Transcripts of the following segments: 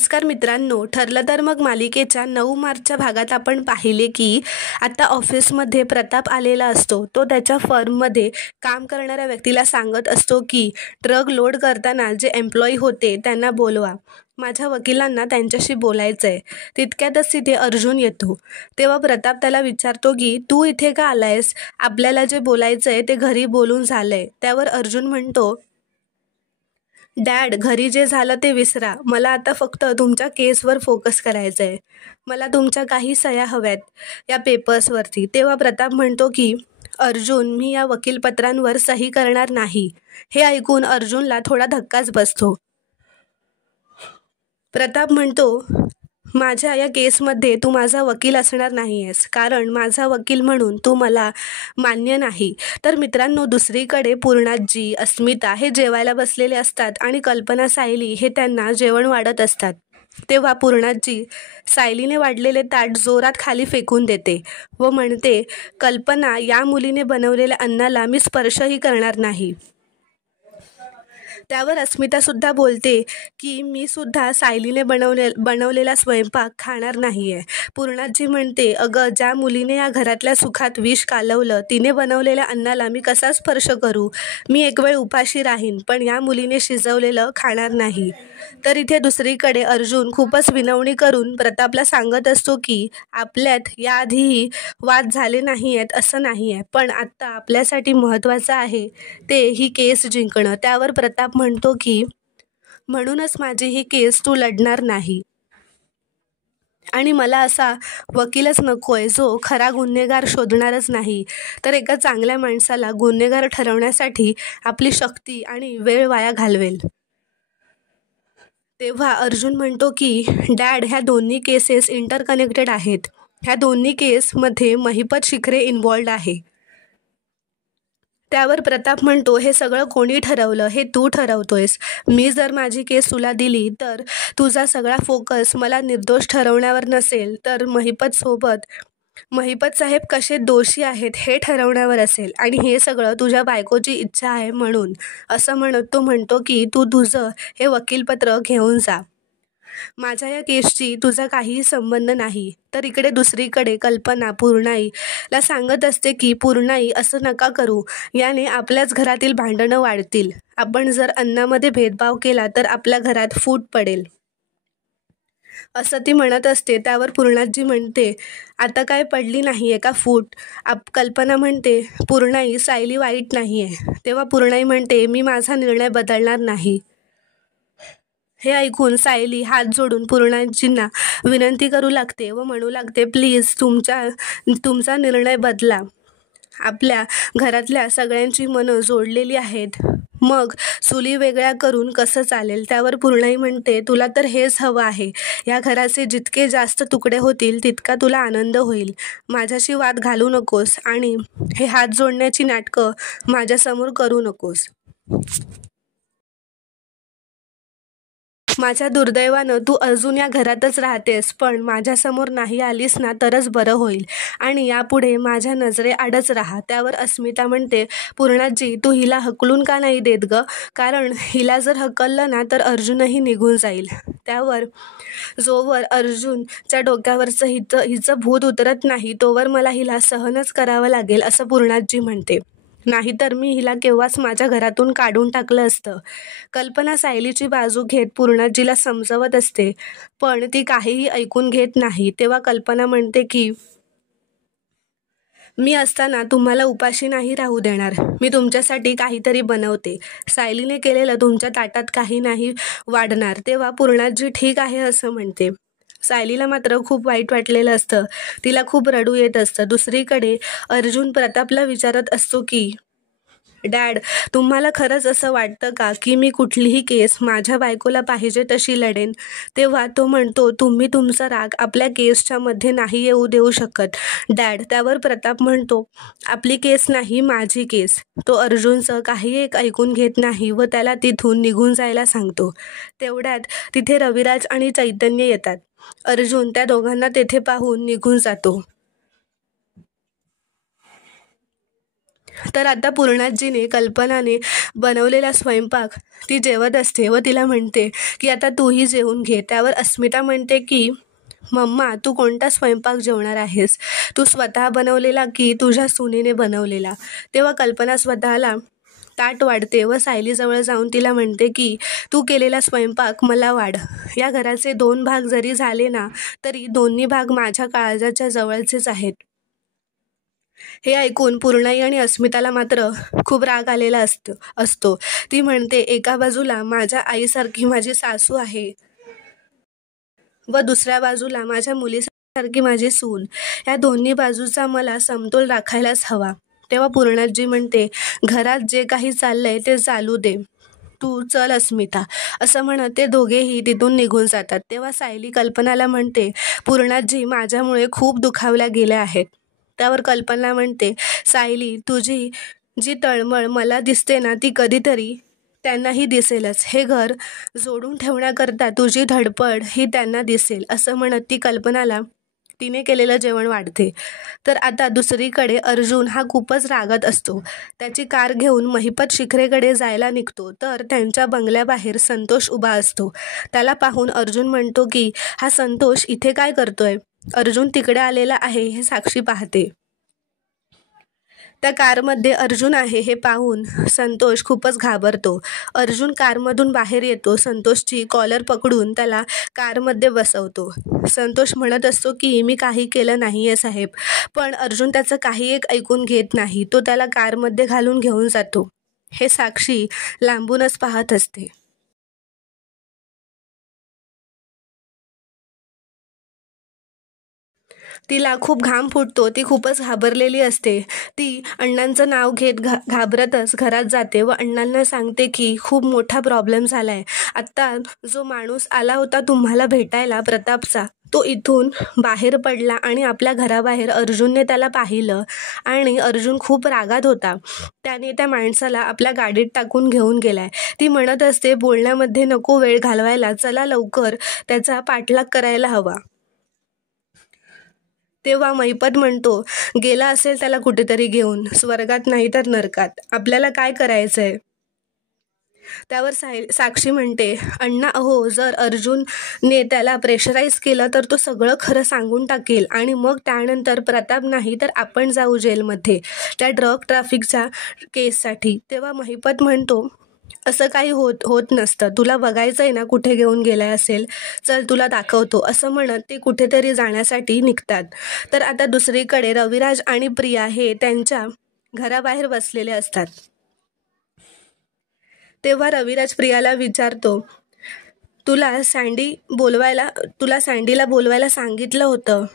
नमस्कार मित्रांनो, ठरलं तर मग मालिकेच्या 9 मार्चच्या भागात आपण पाहिले की आता ऑफिसमध्ये प्रताप आलेला असतो. तो त्याच्या फर्ममध्ये काम करणाऱ्या व्यक्तीला सांगत असतो की ट्रक लोड करताना जे एम्प्लॉई होते त्यांना बोलवा, माझ्या वकिलांना त्यांच्याशी बोलायचं आहे. तितक्यातच तिथे अर्जुन येतो. तेव्हा प्रताप त्याला विचारतो की तू इथे का आलायस? आपल्याला जे बोलायचं आहे ते घरी बोलून झालंय. त्यावर अर्जुन म्हणतो, डॅड, घरी जे झालं ते विसरा. मला आता फक्त तुमच्या केसवर फोकस करायचं आहे. मला तुमच्या काही सह्या हव्यात या पेपर्सवरती. तेव्हा प्रताप म्हणतो की अर्जुन, मी या वकीलपत्रांवर सही करणार नाही. हे ऐकून अर्जुनला थोडा धक्काच बसतो. प्रताप म्हणतो, माझ्या या केसमध्ये तू माझा वकील असणार नाही आहेस, कारण माझा वकील म्हणून तू मला मान्य नाही. तर मित्रांनो, दुसरीकडे पूर्णाजी, अस्मिता हे जेवायला बसलेले असतात आणि कल्पना, सायली हे त्यांना जेवण वाढत असतात. तेव्हा पूर्णाजी सायलीने वाढलेले ताट जोरात खाली फेकून देते व म्हणते, कल्पना, या मुलीने बनवलेल्या अन्नाला मी स्पर्शही करणार नाही. त्यावर अस्मितासुद्धा बोलते की मी सुद्धा सायलीने बनवलेला स्वयंपाक खाणार नाही आहे. पूर्णाजी म्हणते, अगं, ज्या मुलीने या घरातल्या सुखात विष कालवलं तिने बनवलेल्या अन्नाला मी कसा स्पर्श करू? मी एक वेळ उपाशी राहीन, पण या मुलीने शिजवलेलं खाणार नाही. तर इथे दुसरीकडे अर्जुन खूपच विनवणी करून प्रतापला सांगत असतो की आपल्यात याआधीही वाद झाले नाही आहेत असं नाही आहे, पण आत्ता आपल्यासाठी महत्त्वाचं आहे ते ही केस जिंकणं. त्यावर प्रताप म्हणतो की म्हणूनच माझी ही केस तू लढणार नाही आणि मला असा वकीलच नकोय जो खरा गुन्हेगार शोधणारच नाही, तर एका चांगल्या माणसाला गुन्हेगार ठरवण्यासाठी आपली शक्ती आणि वेळ वाया घालवेल. तेव्हा अर्जुन म्हणतो की डॅड, ह्या दोन्ही केसेस इंटरकनेक्टेड आहेत. ह्या दोन्ही केसमध्ये महिपत शिखरे इन्व्हॉल्ड आहे. त्यावर प्रताप म्हणतो, हे सगळं कोणी ठरवलं? हे तू ठरवतोयस. मी जर माझी केस तुला दिली तर तुझा सगळा फोकस मला निर्दोष ठरवण्यावर नसेल, तर महिपत साहेब कसे दोषी आहेत हे ठरवण्यावर असेल, आणि हे सगळं तुझ्या बायकोची इच्छा आहे म्हणून. असं म्हणत तो म्हणतो की तू तुझं हे वकीलपत्र घेऊन जा. माझ्या या केसशी तुझा काहीही संबंध नाही. तर इकडे दुसरीकडे कल्पना पूर्णाईला सांगत असते की पूर्णाई, असं नका करू. याने आपल्याच घरातील भांडणं वाढतील. आपण जर अन्नामध्ये भेदभाव केला तर आपल्या घरात फूट पडेल, असं ती म्हणत असते. त्यावर पूर्णाजी म्हणते, आता काय पडली नाही आहे का फूट? कल्पना म्हणते, पूर्णाई, सायली वाईट नाही आहे. तेव्हा पूर्णाई म्हणते, मी माझा निर्णय बदलणार नाही. हे ऐकून सायली हात जोडून पूर्णाजींना विनंती करू लागते व म्हणू लागते, प्लीज तुमचा निर्णय बदला. आपल्या घरातल्या सगळ्यांची मनं जोडलेली आहेत, मग चुली वेगळ्या करून कसं चालेल? त्यावर पूर्णाई म्हणते, तुला तर हेच हवं आहे. या घराचे जितके जास्त तुकडे होतील तितका तुला आनंद होईल. माझ्याशी वाद घालू नकोस आणि हे हात जोडण्याची नाटकं माझ्यासमोर करू नकोस. माझ्या दुर्दैवानं तू अजून या घरातच राहतेस, पण माझ्यासमोर नाही आलीस ना तरच बरं होईल आणि यापुढे माझ्या नजरेआडच राहा. त्यावर अस्मिता म्हणते, पूर्णाजी, तू हिला हकलून का नाही देत गं? कारण हिला जर हकललं ना तर अर्जुनही निघून जाईल. त्यावर जोवर अर्जुनच्या डोक्यावरचं हिचं भूत उतरत नाही तोवर मला हिला सहनच करावं लागेल, असं पूर्णाजी म्हणते. नाहीतर मी हिला केव्हाच माझ्या घरातून काढून टाकलं असतं. कल्पना सायलीची बाजू घेत पूर्णाजीला समजवत असते, पण ती काहीही ऐकून घेत नाही. तेव्हा कल्पना म्हणते की मी असताना तुम्हाला उपाशी नाही राहू देणार. मी तुमच्यासाठी काहीतरी बनवते. सायलीने केलेलं तुमच्या ताटात काही नाही वाढणार. तेव्हा पूर्णाजी ठीक आहे असं म्हणते. सायलीला मात्र खूप वाईट वाटलेलं असतं. तिला खूप रडू येत असतं. दुसरीकडे अर्जुन प्रतापला विचारत असतो की डॅड, तुम्हाला खरंच असं वाटतं का की मी कुठलीही केस माझ्या बायकोला पाहिजे तशी लढेन? तेव्हा तो म्हणतो, तुम्ही तुमचा राग आपल्या केसच्या मध्ये नाही येऊ देऊ शकत डॅड. त्यावर प्रताप म्हणतो, आपली केस नाही, माझी केस. तो अर्जुनचं काही एक ऐकून घेत नाही व त्याला तिथून निघून जायला सांगतो. तेवढ्यात तिथे रविराज आणि चैतन्य येतात. अर्जुन त्या दोघांना तेथे पाहून निघून जातो. तर आता पूर्णाजीने कल्पनाने बनवलेला स्वयंपाक ती जेवत असते व तिला म्हणते की आता तूही जेवून घे. त्यावर अस्मिता म्हणते की मम्मा, तू कोणता स्वयंपाक जेवणार आहेस? तू स्वतः बनवलेला की तुझ्या सुनेने बनवलेला? तेव्हा कल्पना स्वतःला ताट वाढते व सायलीजवळ जाऊन तिला म्हणते की तू केलेला स्वयंपाक मला वाढ. या घराचे 2 भाग जरी झाले ना तरी दोन्ही भाग माझ्या काळजाच्या जवळचेच आहेत. हे ऐकून पूर्णाई आणि अस्मिताला मात्र खूप राग आलेला असतो. ती म्हणते, एका बाजूला माझ्या आईसारखी माझी सासू आहे व दुसऱ्या बाजूला माझ्या मुलीसारखी माझी सून. या दोन्ही बाजूचा मला समतोल राखायलाच हवा. तेव्हा पूर्णाजी म्हणते, घरात जे काही चाललंय ते चालू दे, तू चल अस्मिता, असं म्हणत ते दोघेही तिथून निघून जातात. तेव्हा सायली कल्पनाला म्हणते, पूर्णाजी माझ्यामुळे खूप दुखावल्या गेल्या आहेत. त्यावर कल्पना म्हणते, सायली, तुझी जी तळमळ मला दिसते ना ती कधीतरी त्यांनाही दिसेलच. हे घर जोडून ठेवण्याकरता तुझी धडपड ही त्यांना दिसेल. असं म्हणत ती कल्पनाला तिने केलेलं जेवण वाढते. तर आता दुसरीकडे अर्जुन हा खूपच रागात असतो. त्याची कार घेऊन महिपत शिखरेकडे जायला निघतो तर त्यांच्या बंगल्याबाहेर संतोष उभा असतो. त्याला पाहून अर्जुन म्हणतो की हा संतोष इथे काय करतोय? अर्जुन तिकडे आलेला आहे हे साक्षी पाहते. त्या कारमध्ये अर्जुन आहे हे पाहून संतोष खूपच घाबरतो. अर्जुन कारमधून बाहेर येतो. संतोषची कॉलर पकडून त्याला कारमध्ये बसवतो. संतोष म्हणत असतो की मी काही केलं नाही आहे साहेब, पण अर्जुन त्याचं काही एक ऐकून घेत नाही. तो त्याला कारमध्ये घालून घेऊन जातो. हे साक्षी लांबूनच पाहत असते. तिला खूप घाम फुटतो. ती खूपच घाबरलेली असते. ती अण्णांचं नाव घेत घाबरतच घरात जाते व अण्णांना सांगते की खूप मोठा प्रॉब्लेम झाला आहे. आत्ता जो माणूस आला होता तुम्हाला भेटायला प्रतापचा, तो इथून बाहेर पडला आणि आपल्या घराबाहेर अर्जुनने त्याला पाहिलं आणि अर्जुन खूप रागात होता. त्याने त्या माणसाला आपल्या गाडीत टाकून घेऊन गेलाय. ती म्हणत असते, बोलण्यामध्ये नको वेळ घालवायला, चला लवकर त्याचा पाठलाग करायला हवा. तेव्हा महिपत म्हणतो, गेला असेल त्याला कुठेतरी घेऊन, स्वर्गात नाही तर नरकात, आपल्याला काय करायचंय? त्यावर साक्षी म्हणते, अण्णा अहो, जर अर्जुनने त्याला प्रेशराईज केलं तर तो सगळं खरं सांगून टाकेल आणि मग त्यानंतर प्रताप नाही तर आपण जाऊ जेलमध्ये त्या ड्रग ट्रॅफिकच्या केससाठी. तेव्हा महिपत म्हणतो, असं काही होत नसतं, तुला बघायचं आहे ना कुठे घेऊन गेलाय असेल, चल तुला दाखवतो, असं म्हणत ते कुठेतरी जाण्यासाठी निघतात. तर आता दुसरीकडे रविराज आणि प्रिया हे त्यांच्या घराबाहेर बसलेले असतात. तेव्हा रविराज प्रियाला विचारतो, तुला सँडीला बोलवायला सांगितलं होतं,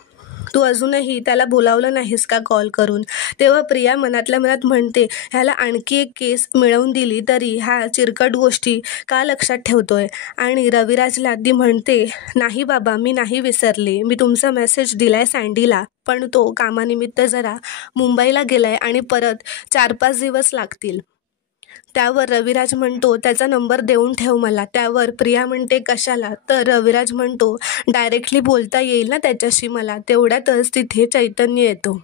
तू अजूनही त्याला बोलावलं नाहीस का कॉल करून? तेव्हा प्रिया मनातल्या मनात म्हणते, ह्याला आणखी एक केस मिळवून दिली तरी हा चिरकट गोष्टी का लक्षात ठेवतोय? आणि रविराजला ती म्हणते, नाही बाबा, मी नाही विसरले, मी तुमचा मेसेज दिलाय सँडीला, पण तो कामानिमित्त जरा मुंबईला गेलाय आणि परत 4-5 दिवस लागतील. त्यावर रविराज म्हणतो, त्याचा नंबर देऊन ठेव मला. त्यावर प्रिया म्हणते, कशाला? तर रविराज म्हणतो, डायरेक्टली बोलता येईल ना त्याच्याशी मला. तेवढ्यातच तिथे चैतन्य येतो.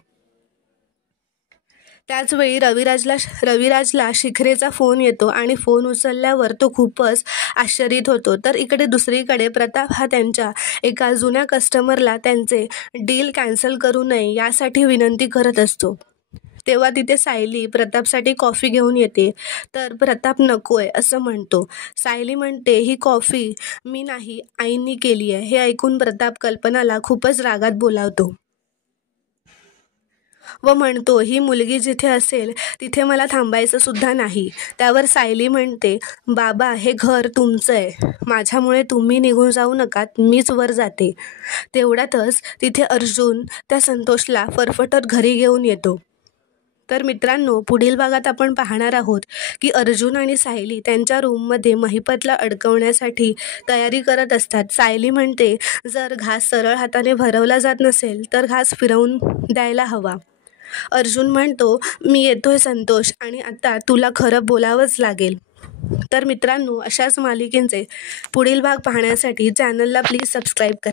त्याचवेळी रविराजला शिखरेचा फोन येतो आणि फोन उचलल्यावर तो खूपच आश्चर्यित होतो. तर इकडे दुसरीकडे प्रताप हा त्यांच्या एका जुन्या कस्टमरला त्यांचे डील कॅन्सल करू नये यासाठी विनंती करत असतो. तेव्हा तिथे सायली प्रतापसाठी कॉफी घेऊन येते तर प्रताप नकोय असं म्हणतो. सायली म्हणते, ही कॉफी मी नाही, आईंनी केली आहे. हे ऐकून प्रताप कल्पनाला खूपच रागात बोलावतो व म्हणतो, ही मुलगी जिथे असेल तिथे मला थांबायचं सुद्धा नाही. त्यावर सायली म्हणते, बाबा, हे घर तुमचं आहे, माझ्यामुळे तुम्ही निघून जाऊ नकात, मीच वर जाते. तेवढ्यातच तिथे अर्जुन त्या संतोषला फरफटत घरी घेऊन येतो. तर मित्रांनो, पुढील भागात आपण पाहणार आहोत की अर्जुन आणि सायली त्यांच्या रूममध्ये महिपतला अडकवण्यासाठी तयारी करत असतात. सायली म्हणते, जर घास सरळ हाताने भरवला जात नसेल तर घास फिरवून द्यायला हवा. अर्जुन म्हणतो, मी येतोय संतोष, आणि आता तुला खरं बोलावंच लागेल. तर मित्रांनो, अशाच मालिकेचे पुढील भाग पाहण्यासाठी चॅनलला प्लीज सबस्क्राईब करा.